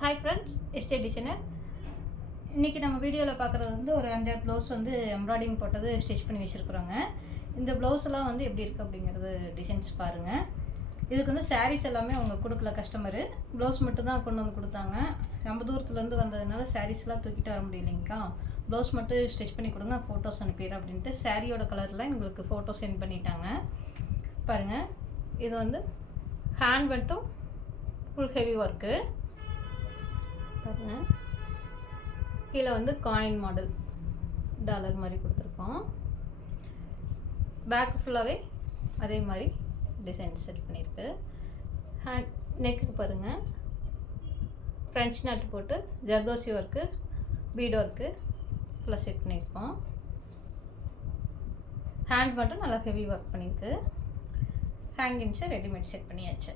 Hi friends, yesterday designer. இன்றைக்கி நம்ம வீடியோவில் பார்க்குறது வந்து ஒரு 5 ப்ளவுஸ் வந்து எம்ப்ராய்டிங் போட்டது ஸ்டிச் பண்ணி வச்சுருக்குறோங்க. இந்த ப்ளவுஸ்லாம் வந்து எப்படி இருக்குது அப்படிங்கிறது டிசைன்ஸ் பாருங்கள். இதுக்கு வந்து சாரீஸ் எல்லாமே அவங்க கொடுக்கல கஸ்டமரு, ப்ளவுஸ் மட்டும் தான் கொண்டு வந்து கொடுத்தாங்க. ரொம்ப தூரத்துலேருந்து வந்ததுனால சாரீஸ்லாம் தூக்கிட்டு வர முடியலைங்கக்கா, ப்ளவுஸ் மட்டும் ஸ்டிச் பண்ணி கொடுங்க, ஃபோட்டோஸ் அனுப்பிடுறேன் அப்படின்ட்டு சாரியோட கலரில் எங்களுக்கு ஃபோட்டோ சென்ட் பண்ணிட்டாங்க. பாருங்கள், இது வந்து ஹேண்ட் மட்டும் ஃபுல் ஹெவி ஒர்க்கு பாருங்கள். கீழே வந்து காயின் மாடல் டாலர் மாதிரி கொடுத்துருக்கோம். பேக் ஃபுல்லாகவே அதே மாதிரி டிசைன் செட் பண்ணியிருக்கு. ஹேண்ட் நெக்கு பாருங்கள், ஃப்ரெஞ்ச் நாட்டு போட்டு ஜர்தோசி ஒர்க்கு, பீட் ஒர்க்கு ஃபுல்லாக செட் பண்ணியிருக்கோம். ஹேண்ட் மட்டும் நல்லா ஹெவி ஒர்க் பண்ணியிருக்கு. ஹேங்கிங்ஸை ரெடிமேட் செட் பண்ணியாச்சு.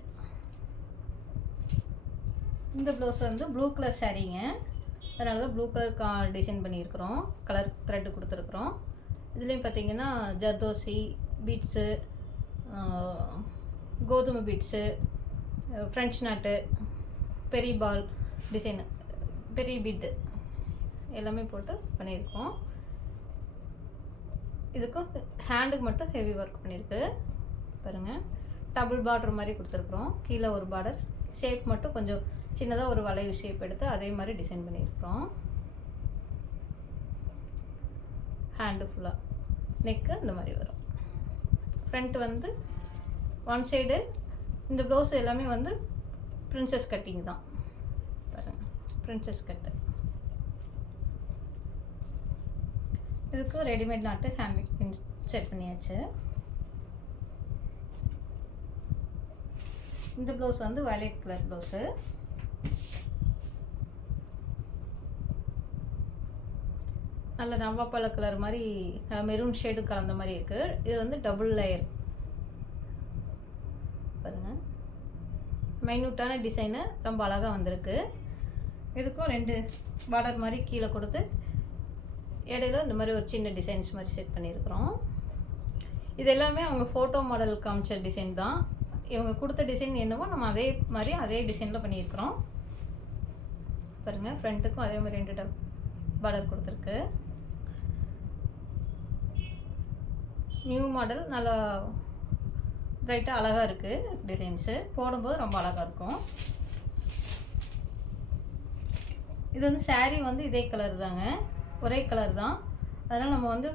இந்த ப்ளவுஸ் வந்து ப்ளூ கலர் சாரீங்க, அதனால தான் ப்ளூ கலர் டிசைன் பண்ணியிருக்கிறோம், கலர் த்ரெட்டு கொடுத்துருக்குறோம். இதுலேயும் பார்த்தீங்கன்னா ஜர்தோசி பீட்ஸு, கோதுமை பீட்ஸு, ஃப்ரெஞ்ச் நாட்டு, பெரிய பால் டிசைனு, பெரிய பீட்டு எல்லாமே போட்டு பண்ணியிருக்கோம். இதுக்கும் ஹேண்டுக்கு மட்டும் ஹெவி ஒர்க் பண்ணியிருக்கு பாருங்கள். டபுள் பார்டர் மாதிரி கொடுத்துருக்குறோம். கீழே ஒரு பார்டர் ஷேப் மட்டும் கொஞ்சம் சின்னதாக ஒரு வளைவு ஷேப் எடுத்து அதே மாதிரி டிசைன் பண்ணியிருக்கிறோம். ஹேண்டு ஃபுல்லாக நெக்கு இந்த மாதிரி வரும். ஃப்ரண்ட் வந்து ஒன் சைடு. இந்த ப்ளவுஸ் எல்லாமே வந்து பிரின்சஸ் கட்டிங் தான் பாருங்கள், பிரின்சஸ் கட்டு. இதுக்கு ரெடிமேட் நாட்டு ஹேண்ட் செட் பண்ணியாச்சு. இந்த ப்ளவுஸ் வந்து வயலட் கலர் ப்ளவுஸு. நல்ல நவாப்பழ கலர் மாதிரி மெரூன் ஷேடு கலந்த மாதிரி இருக்குது. இது வந்து டபுள் லேயர் பாருங்கள். மைன்யூட்டான டிசைனு ரொம்ப அழகாக வந்திருக்கு. இதுக்கும் 2 பார்டர் மாதிரி கீழே கொடுத்து இடையில இந்த மாதிரி ஒரு சின்ன டிசைன்ஸ் மாதிரி செட் பண்ணியிருக்கிறோம். இது எல்லாமே அவங்க ஃபோட்டோ மாடல் காமிச்ச டிசைன் தான். இவங்க கொடுத்த டிசைன் என்னவோ நம்ம அதே மாதிரி அதே டிசைனில் பண்ணியிருக்கிறோம் பாருங்கள். ஃப்ரண்ட்டுக்கும் அதே மாதிரி 2 பார்டர் கொடுத்துருக்கு. நியூ மாடல், நல்லா ப்ரைட்டாக அழகாக இருக்குது. டிசைன்ஸு போடும்போது ரொம்ப அழகாக இருக்கும். இது வந்து சாரீ வந்து இதே கலர் தாங்க, ஒரே கலர் தான். அதனால் நம்ம வந்து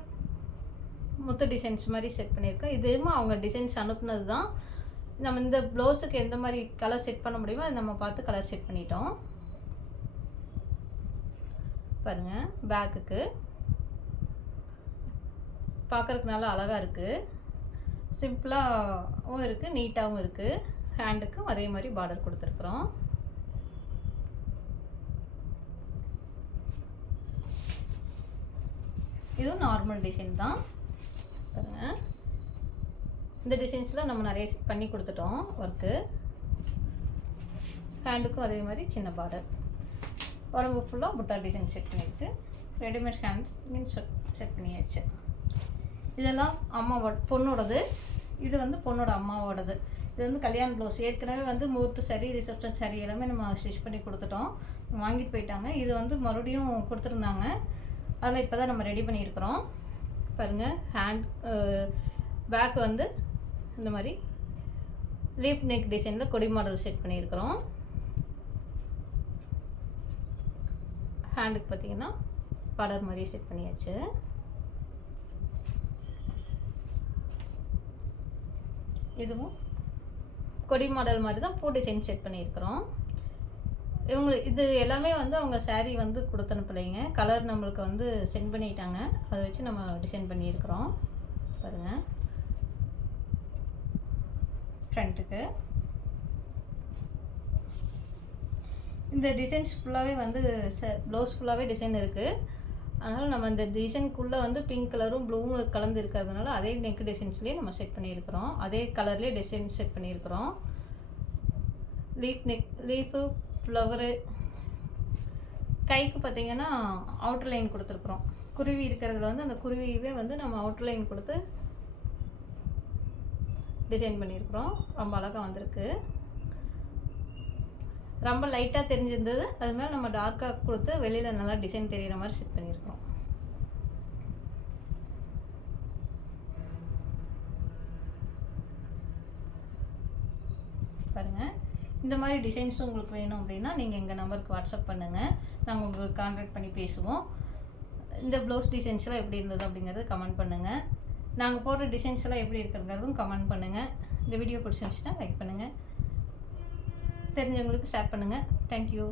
முத்து டிசைன்ஸ் மாதிரி செட் பண்ணியிருக்கோம். இதுவுமே அவங்க டிசைன்ஸ் அனுப்புனது தான். நம்ம இந்த ப்ளவுஸுக்கு எந்த மாதிரி கலர் செட் பண்ண முடியுமோ அதை நம்ம பார்த்து கலர் செட் பண்ணிட்டோம் பாருங்கள். பேக்குக்கு பார்க்குறதுக்கு நல்லா அழகாக இருக்குது, சிம்பிளாகவும் இருக்குது, நீட்டாகவும் இருக்குது. ஹேண்டுக்கும் அதே மாதிரி பார்டர் கொடுத்துருக்குறோம். இதுவும் நார்மல் டிசைன் தான் பாருங்கள். இந்த டிசைன்ஸில் நம்ம நிறைய பண்ணி கொடுத்துட்டோம் ஒர்க்கு. ஹேண்டுக்கும் அதே மாதிரி சின்ன பார்டர், உடம்பு ஃபுல்லாக புட்டா டிசைன் செட் பண்ணியிருக்கு. ரெடிமேட் ஹேண்ட் செட் பண்ணியாச்சு. இதெல்லாம் அம்மாவோட பொண்ணோடது, இது வந்து பொண்ணோட அம்மாவோடது. இது வந்து கல்யாண ப்ளவுஸ். ஏற்கனவே வந்து முகூர்த்த சாரி, ரிசப்ஷன் சாரி எல்லாமே நம்ம ஸ்டிச் பண்ணி கொடுத்துட்டோம், வாங்கிட்டு போயிட்டாங்க. இது வந்து மறுபடியும் கொடுத்துருந்தாங்க, அதில் இப்போ தான் நம்ம ரெடி பண்ணியிருக்கிறோம் பாருங்கள். ஹேண்ட் பேக் வந்து இந்த மாதிரி லீப் நெக் டிசைனில் கொடி மாடல் செட் பண்ணியிருக்கிறோம். ஹேண்டுக்கு பார்த்தீங்கன்னா பார்டர் மாதிரி செட் பண்ணியாச்சு. இதுவும் கொடி மாடல் மாதிரி தான் பூ டிசைன் செட் பண்ணியிருக்கிறோம். இவங்க இது எல்லாமே வந்து அவங்க சாரீ வந்து கொடுத்து அனுப்பலைங்க, கலர் நம்மளுக்கு வந்து சென்ட் பண்ணிட்டாங்க, அதை வச்சு நம்ம டிசைன் பண்ணியிருக்கிறோம் பாருங்கள். ஃப்ரண்ட்டுக்கு இந்த டிசைன்ஸ் ஃபுல்லாகவே வந்து ப்ளவுஸ் ஃபுல்லாகவே டிசைன் இருக்குது. அதனால் நம்ம இந்த டிசைனுக்குள்ளே வந்து பிங்க் கலரும் ப்ளூவும் கலந்து இருக்கிறதுனால அதே நெக் டிசைன்ஸ்லேயே நம்ம செட் பண்ணியிருக்கிறோம், அதே கலர்லேயே டிசைன் செட் பண்ணியிருக்கிறோம். Leaf flower. கைக்கு பார்த்திங்கன்னா அவுட்டர் லைன் கொடுத்துருக்குறோம். குருவி இருக்கிறதுல வந்து அந்த குருவியவே வந்து நம்ம அவுட்டர் லைன் கொடுத்து டிசைன் பண்ணியிருக்கிறோம். ரொம்ப அழகாக வந்திருக்கு. ரொம்ப லைட்டாக தெரிஞ்சிருந்தது, அது மேலே நம்ம டார்க்காக கொடுத்து வெளியில் நல்லா டிசைன் தெரிகிற மாதிரி செட் பண்ணியிருக்கிறோம். பாருங்கள், இந்த மாதிரி டிசைன்ஸ் உங்களுக்கு வேணும் அப்படின்னா நீங்கள் எங்கள் நம்பருக்கு வாட்ஸ்அப் பண்ணுங்கள், நாங்கள் உங்களுக்கு கான்டாக்ட் பண்ணி பேசுவோம். இந்த ப்ளவுஸ் டிசைன்ஸ்லாம் எப்படி இருந்தது அப்படிங்கிறது கமெண்ட் பண்ணுங்கள். நாங்கள் போடுற டிசைன்ஸ் எல்லாம் எப்படி இருக்கிறதுங்கிறதும் கமெண்ட் பண்ணுங்கள். இந்த வீடியோ பிடிச்சிருந்துச்சுன்னா லைக் பண்ணுங்கள், தெரிஞ்சவங்களுக்கு ஷேர் பண்ணுங்கள். தேங்க்யூ.